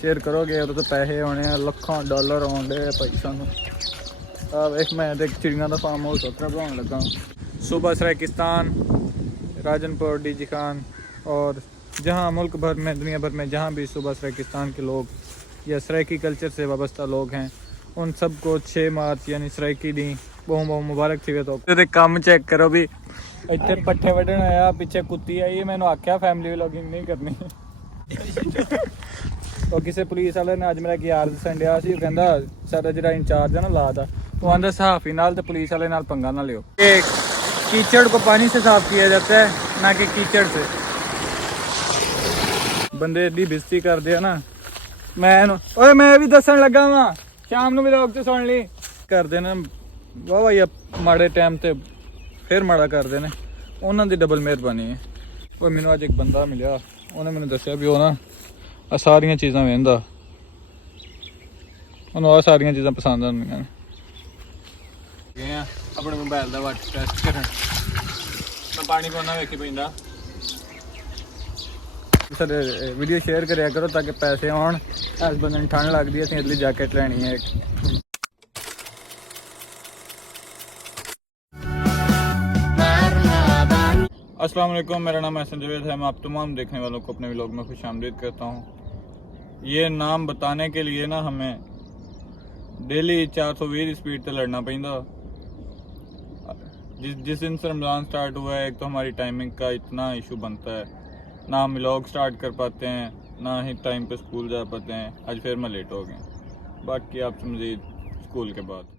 Share करोगे तो पैसे आने लाखों डॉलर आने भाई सानू। वेख मैं तो चिड़िया का फार्म हाउस उत्तर बनाने लगा। सूबा सराकिस्तान, राजनपुर, डीजी खान और जहाँ मुल्क भर में दुनिया भर में जहाँ भी सूबा सराकिस्तान के लोग या सराइकी कल्चर से वाबस्ता लोग हैं उन सबको 6 मार्च यानी सराइकी दी बहुत बहुत मुबारक थी। तो काम चेक करो भी इतने पट्ठे वढ़न आया पीछे कुत्ती आई मैंने आख्या फैमिली व्लॉगिंग नहीं करनी। तो किसी पुलिस वाले ने अज मेरा एक यार दसन दिया सी कहंदा साडा जिहड़ा इंचार्ज है ना ला दा तो आंदा सहाफ़ी नाल ते पुलिस वाले नाल पंगा ना लियो। कीचड़ को पानी से साफ किया जाता है ना कि कीचड़ से। बंदे एडी बेइज्जती करदे आ ना मैं भी दसन लगा वा शाम नूं व्लॉग ते सुन ली करदे ने वाह भाई माड़े टाइम ते फिर माड़ा करदे ने उन्हां दी डबल मेहरबानी है। ओए मैनूं अज एक बंदा मिलिया उन्हें मैनूं दस्सिया भी ओह ना आ सारियां चीज़ां वेंदा उन्होंने आ सारियां चीज़ां पसंद आंदियां ने। गए आ अपने मोबाइल का वाटर टेस्ट करन मैं पानी पाना वेखी पैंदा। सारे वीडियो शेयर करिया करो ताकि पैसे आउण। इस बंदे नूं ठंड लगदी है असीं अगली जैकेट लैनी है एक। अस्सलाम वालेकुम, मेरा नाम एहसन जवेद है। मैं आप तमाम देखने वालों को अपने व्लॉग में खुशामदीद करता हूँ। ये नाम बताने के लिए ना हमें डेली 420 स्पीड पे लड़ना पैंदा। जिस दिन से रमज़ान स्टार्ट हुआ है एक तो हमारी टाइमिंग का इतना इशू बनता है, ना हम व्लॉग स्टार्ट कर पाते हैं ना ही टाइम पे स्कूल जा पाते हैं। आज फिर मैं लेट हो गया, बाकी आपसे मज़ीद स्कूल के बाद।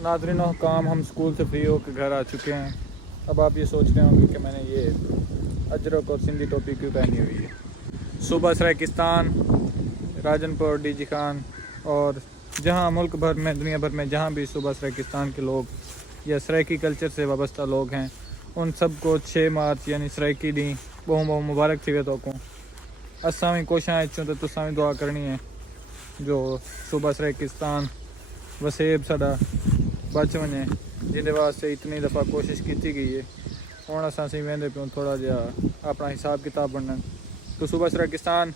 नाज़रीन हुक्काम, हम स्कूल से फ्री होकर घर आ चुके हैं। अब आप ये सोच रहे होंगे कि मैंने ये अजरक और सिंधी टोपी क्यों पहनी हुई है। सूबा सराकिस्तान, राजनपुर, डीजी खान और जहाँ मुल्क भर में दुनिया भर में जहाँ भी सूबा सराकिस्तान के लोग या सराइकी कल्चर से वाबस्ता लोग हैं उन सबको 6 मार्च यानी सराइकी दी बहुत बहुत मुबारक थी। तो असां भी कोशिश इच्छों तो तुसां भी दुआ करनी है जो सूबा सराकिस्तान वसेब साडा बच वने जिंदे वास्ते इतनी दफ़ा कोशिश की गई है। हुण असां वेंदे पियों थोड़ा जिहा अपना हिसाब किताब बनन। तो सूबा सराकिस्तान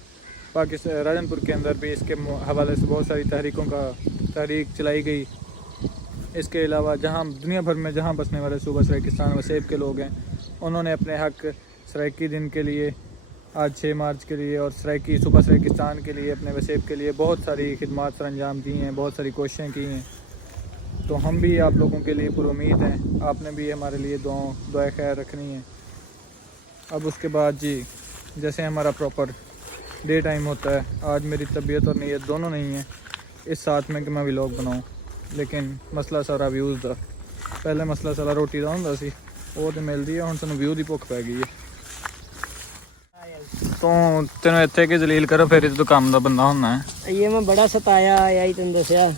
पाकिस्तान राजनपुर के अंदर भी इसके हवाले से बहुत सारी तहरीक चलाई गई। इसके अलावा जहाँ दुनिया भर में जहाँ बसने वाले सूबा सराकिस्तान वसेब के लोग हैं उन्होंने अपने हक सराइकी दिन के लिए आज 6 मार्च के लिए और सराइकी सूबा सराकिस्तान के लिए अपने वसेब के लिए बहुत सारी खिदमात सर अंजाम दी हैं, बहुत सारी कोशिशें की हैं। तो हम भी आप लोगों के लिए पुरुमीद हैं, आपने भी हमारे लिए दुआ खैर रखनी है। अब उसके बाद जी जैसे हमारा प्रॉपर डे टाइम होता है, आज मेरी तबीयत और नीयत दोनों नहीं है इस साथ में कि मैं व्लॉग बनाऊं, लेकिन मसला सारा व्यूज़ का। पहले मसला सारा रोटी का होंदा सी, वो तो मिलती है, हुण सानूं व्यू की भुख पै गई है। तो तेनों इत्थे कि जलील करो फिर तो काम का बंदा होना है। ये मैं बड़ा सताया आया ही तेन दसिया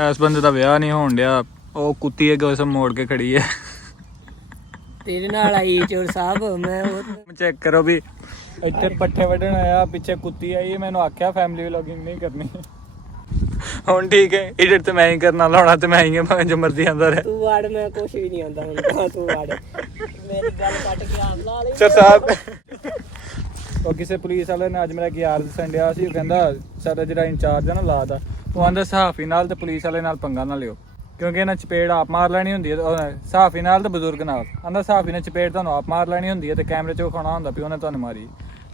इस बंदे का विआह नहीं होण डिया, वो कुत्ती अगे सब मोड़ के खड़ी है। तेरे नाल आई चोर साहब मैं चेक करो भी इतने पट्ठे वढ़न आया पीछे कुत्ती आई मैंने आख्या फैमिली व्लॉगिंग नहीं करनी। हुण ठीक है, एडिट तो मैं ही करना लाना तो मैं ही है, भावें जो मर्जी आंदा रहे। तू वाड़ मैं कुछ भी नहीं आंदा हुण तू वाड़ मेरी गल कट के आप ला ले सर साहब। तो किसी पुलिस वाले ने अज मेरा एक यार दसन दिया सी कहंदा साडा जिहड़ा इंचार्ज है ना ला दा तो आंदा सहाफ़ी नाल ते पुलिस वाले नाल पंगा ना लियो क्योंकि इन्हें चपेड़ आप मार लैनी हुंदी है। सहाफ़ी नाल ते बजुर्ग नाल आंदा सहाफ़ी ने चपेड़ तुहानूं आप मार लैनी हुंदी है ते कैमरे च विखाउणा हुंदा भी उन्हें तुहानूं मारी।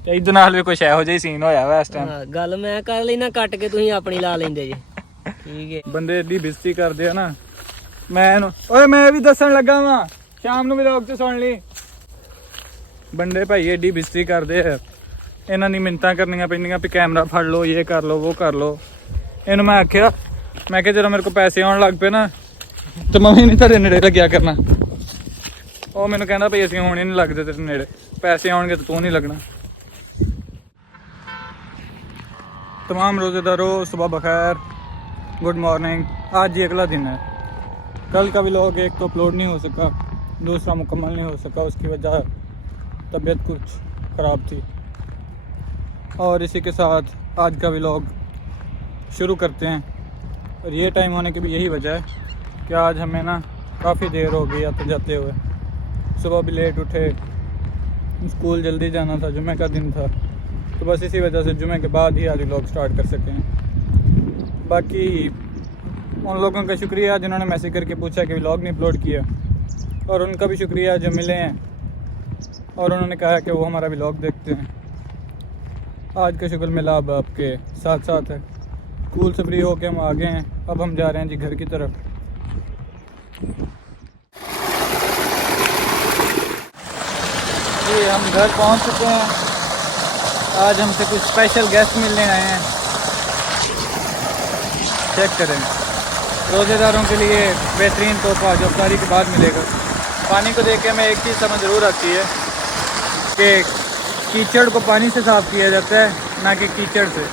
ते इधर नाल भी कुछ इहो जिहा सीन होया वा इस टाइम। गल मैं कर लेना कट के तुसीं अपनी ला लेंदे जे ठीक है। बंदे एडी बेइज्जती करदे आ ना मैं भी दसन लगा वा शाम नूं व्लॉग ते सुन ली। बंदे भाई एडी बेइज्जती करदे आ, इन्हां दी मिन्नतां करनियां पैंदियां भी कैमरा फड़ लो, ये कर लो, वो कर लो। इन्हूं मैं आख्या मैं कि जो मेरे को पैसे आउण लग पे ना तो मैं भी नहीं तेरे नेड़े लग्या करना। वो मैनूं कहंदा भाई असीं हुण ही नहीं लगदे तेरे नेड़े, पैसे आउणगे तो तू नहीं लगना। तमाम रोज़ेदारों सुबह बखैर, गुड मॉर्निंग। आज ये अगला दिन है। कल का व्लॉग एक तो अपलोड नहीं हो सका, दूसरा मुकम्मल नहीं हो सका, उसकी वजह तबीयत कुछ ख़राब थी। और इसी के साथ आज का व्लॉग शुरू करते हैं। और ये टाइम होने की भी यही वजह है कि आज हमें ना काफ़ी देर हो गई आते जाते हुए। सुबह भी लेट उठे, स्कूल जल्दी जाना था, जुमे का दिन था, तो बस इसी वजह से जुमे के बाद ही आज व्लॉग स्टार्ट कर सकें। बाकी उन लोगों का शुक्रिया जिन्होंने मैसेज करके पूछा कि व्लॉग नहीं अपलोड किया, और उनका भी शुक्रिया जो मिले हैं और उन्होंने कहा कि वो हमारा व्लॉग देखते हैं। आज का शुक्र मिला अब आपके साथ साथ है। स्कूल से फ्री होके हम आ गए हैं, अब हम जा रहे हैं जी घर की तरफ। जी हम घर पहुंच चुके हैं। आज हमसे कुछ स्पेशल गेस्ट मिलने आए हैं। चेक करें, रोज़ेदारों के लिए बेहतरीन तोहफा जो अफ्तारी के बाद मिलेगा। पानी को देख के हमें एक चीज़ समझ ज़रूर आती है कि कीचड़ को पानी से साफ़ किया जाता है, ना कि कीचड़ से।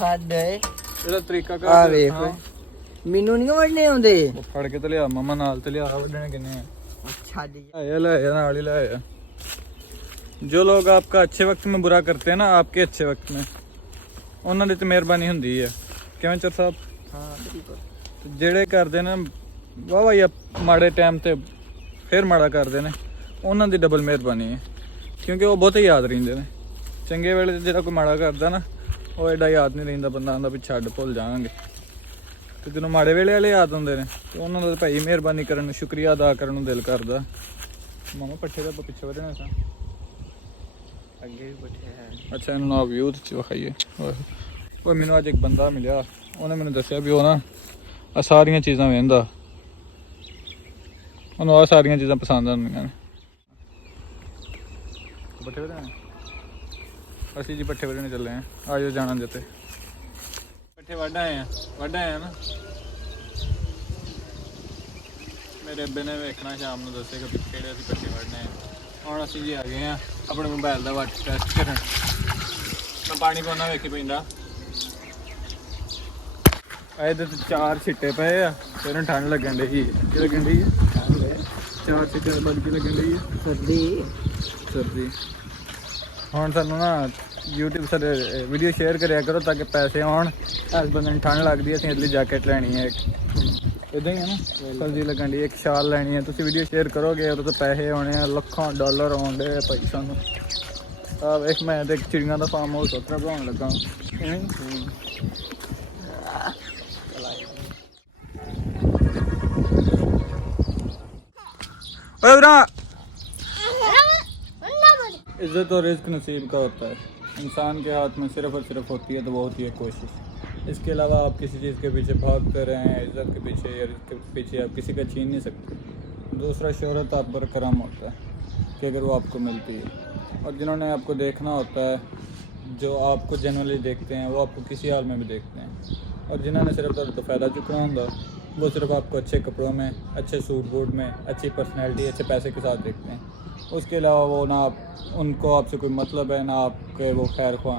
ਇਹਦਾ ਤਰੀਕਾ ਆ ਵੇਖ ਮੈਨੂੰ ਨਹੀਂ ਵੜਨੇ ਆਉਂਦੇ ਉਹ ਫੜ ਕੇ ਤੇ ਲਿਆ ਮਮਾ ਨਾਲ ਤੇ ਲਿਆ ਵੱਢਣੇ ਕਿੰਨੇ ਆ ਛੱਡ ਆਇਆ ਲੈ ਆਇਆ ਨਾਲ ਹੀ ਲੈ ਆਇਆ। जो लोग आपका अच्छे वक्त में बुरा करते हैं ना, आपके अच्छे वक्त में ਉਹਨਾਂ ਦੀ ਤੇ ਮਿਹਰਬਾਨੀ ਹੁੰਦੀ ਹੈ। ਕਿਵੇਂ ਚਰ ਸਾਹਿਬ? ਹਾਂ ਬਿਲਕੁਲ। ਜਿਹੜੇ ਕਰਦੇ ਨੇ ਵਾਹ ਜਾਂ ਮਾੜੇ ਟਾਈਮ ਤੇ ਫਿਰ ਮਾੜਾ ਕਰਦੇ ਨੇ, ਉਹਨਾਂ ਦੀ ਡਬਲ ਮਿਹਰਬਾਨੀ ਹੈ, ਕਿਉਂਕਿ ਉਹ ਬਹੁਤੇ ਯਾਦ ਰਹਿੰਦੇ ਨੇ। ਚੰਗੇ ਵੇਲੇ ਜਿਹੜਾ ਕੋਈ ਮਾੜਾ ਕਰਦਾ ਨਾ, ਉਹ ਐਡਾ ਯਾਦ ਨਹੀਂ ਰਹਿੰਦਾ, ਬੰਦਾ ਆਂਦਾ ਵੀ ਛੱਡ ਭੁੱਲ ਜਾਵਾਂਗੇ। ਤੇ ਜਦੋਂ ਮਾੜੇ ਵੇਲੇ ਵਾਲੇ ਯਾਦ ਹੁੰਦੇ ਨੇ ਤੇ ਉਹਨਾਂ ਦਾ ਭਾਈ ਮਿਹਰਬਾਨੀ ਕਰਨ ਨੂੰ, ਸ਼ੁਕਰੀਆ ਅਦਾ ਕਰਨ ਨੂੰ ਦਿਲ ਕਰਦਾ। ਮਾਮਾ ਪੱਠੇ ਦਾ ਪਿੱਛੇ ਵਧਣਾ ਸਾਂ ਅੱਗੇ ਵੀ ਬੈਠੇ ਹੈ। ਅੱਛਾ ਇਹਨੂੰ ਨਾ ਵਿਊ ਤੇ ਵਿਖਾਈਏ। ਉਹ ਮੈਨੂੰ ਅੱਜ ਇੱਕ ਬੰਦਾ ਮਿਲਿਆ, ਉਹਨੇ ਮੈਨੂੰ ਦੱਸਿਆ ਵੀ ਉਹ ਨਾ ਆ ਸਾਰੀਆਂ ਚੀਜ਼ਾਂ ਵੇਖਦਾ, ਉਹਨੂੰ ਆ ਸਾਰੀਆਂ ਚੀਜ਼ਾਂ ਪਸੰਦ ਆਉਂਦੀਆਂ ਨੇ। ਪੱਠੇ ਵਧਣੇ ਅਸੀਂ ਜੀ ਪੱਠੇ ਵਧਣੇ ਚੱਲੇ ਹਾਂ। ਆ ਜਾਓ ਜਾਣਾ ਜਿੱਤੇ ਪੱਠੇ ਵੱਢ ਆਏ ਆ ਨਾ। ਮੇਰੇ ਅੱਬੇ ਨੇ ਵੇਖਣਾ ਸ਼ਾਮ ਨੂੰ, ਦੱਸੇਗਾ ਵੀ ਕਿਹੜੇ ਅਸੀਂ ਪੱਠੇ ਵੱਢਣੇ ਆ। ਹੁਣ ਅਸੀਂ ਜੀ ਆ ਗਏ ਆ ਆਪਣੇ ਮੋਬਾਈਲ ਦਾ ਵਾਟਰ ਟੈਸਟ ਕਰਨ। ਮੈਂ ਪਾਣੀ ਪਾਉਣਾ ਵੇਖੀ ਪੈਂਦਾ। ਇਹਦੇ ਤੇ 4 ਛਿੱਟੇ ਪਏ ਆ ਤੇ ਇਹਨੂੰ ਠੰਡ ਲੱਗਣ ਡਈ। ਕੀ ਲੱਗਣ ਡਈ? 4 ਛਿੱਟੇ ਦੇ ਬਾਅਦ ਕੀ ਲੱਗਣ ਡਈ? ਸਰਦੀ। ਹੁਣ ਸਾਨੂੰ ਨਾ YouTube ਸਰ ਵੀਡੀਓ ਸ਼ੇਅਰ ਕਰਿਆ ਕਰੋ ਤਾਂ ਕਿ ਪੈਸੇ ਆਉਣ। ਇਸ ਬੰਦੇ ਨੂੰ ਠੰਡ ਲੱਗਦੀ, ਅਸੀਂ ਅਗਲੀ ਜੈਕਟ ਲੈਣੀ ਹੈ ਇੱਦਾਂ ਹੀ ਹੈ ਨਾ। ਸਰਦੀ ਲੱਗਣ ਦੀ ਇੱਕ ਸ਼ਾਲ ਲੈਣੀ ਹੈ। ਤੁਸੀਂ ਵੀਡੀਓ ਸ਼ੇਅਰ ਕਰੋਗੇ ਉਹਦੇ ਤੋਂ ਪੈਸੇ ਆਉਣੇ ਆ, ਲੱਖਾਂ ਡਾਲਰ ਆਉਂਦੇ ਆ ਭਾਈ ਸਾਨੂੰ। ਆ ਵੇਖ ਮੈਂ ਤੇ ਚਿੜੀਆਂ ਦਾ ਫਾਰਮ ਹਾਊਸ ਉੱਥੇ ਬਣਾਉਣ ਲੱਗਾ। इज़्ज़त और रिज़्क़ नसीब का होता है। इंसान के हाथ में सिर्फ़ और सिर्फ होती है तो वो होती है कोशिश। इसके अलावा आप किसी चीज़ के पीछे भागते रहें, इज़्ज़त के पीछे या रिज़्क़ के पीछे, आप किसी का छीन नहीं सकते। दूसरा, शोहरत आप पर करम होता है कि अगर वो आपको मिलती है, और जिन्होंने आपको देखना होता है, जो आपको जनरली देखते हैं, वो आपको किसी हाल में भी देखते हैं। और जिन्होंने सिर्फ तो फ़ायदा चुकना होता वो सिर्फ आपको अच्छे कपड़ों में, अच्छे सूट बूट में, अच्छी पर्सनैलिटी, अच्छे पैसे के साथ देखते हैं। उसके अलावा वो ना उनको आपसे कोई मतलब है, ना आपके वो खैर ख्वाह।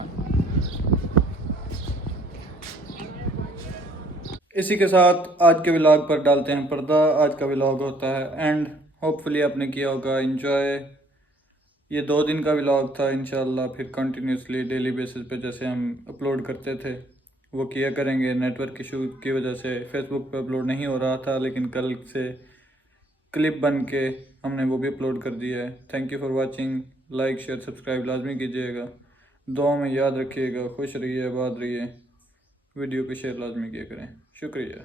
इसी के साथ आज के व्लॉग पर डालते हैं पर्दा। आज का व्लॉग होता है एंड। होपफुली आपने किया होगा एंजॉय। ये 2 दिन का व्लॉग था। इंशाल्लाह फिर कंटिन्यूसली डेली बेसिस पे जैसे हम अपलोड करते थे वो किया करेंगे। नेटवर्क इशू की वजह से फेसबुक पे अपलोड नहीं हो रहा था, लेकिन कल से क्लिप बन के हमने वो भी अपलोड कर दिया है। Thank you for watching. Like share subscribe लाजमी कीजिएगा। दुआ में याद रखिएगा। खुश रहिए, आबाद रहिए। वीडियो को शेयर लाजमी किया करें। शुक्रिया।